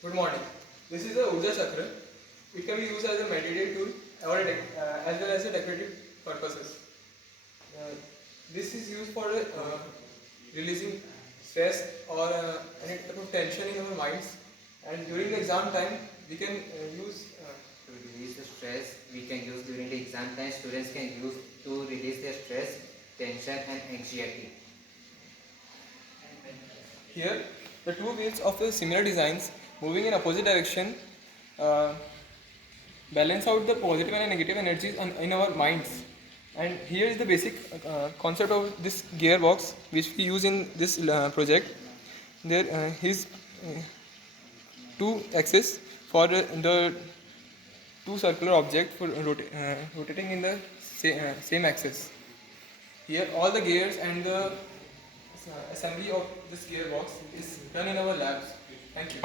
Good morning. This is a Urja Chakra. It can be used as a meditative tool or as well as a decorative purposes. Uh, this is used for releasing stress or any type of tension in our minds. And during the exam time, we can use. To release the stress, we can use during the exam time. Students can use to release their stress, tension, and anxiety. Here, the two wheels of the similar designs moving in opposite direction uh, balance out the positive and negative energies in our minds. And here is the basic concept of this gearbox which we use in this project. There is two axes for the two circular object for rotating in the same axis. Here all the gears and the assembly of this gearbox is done in our labs. Thank you.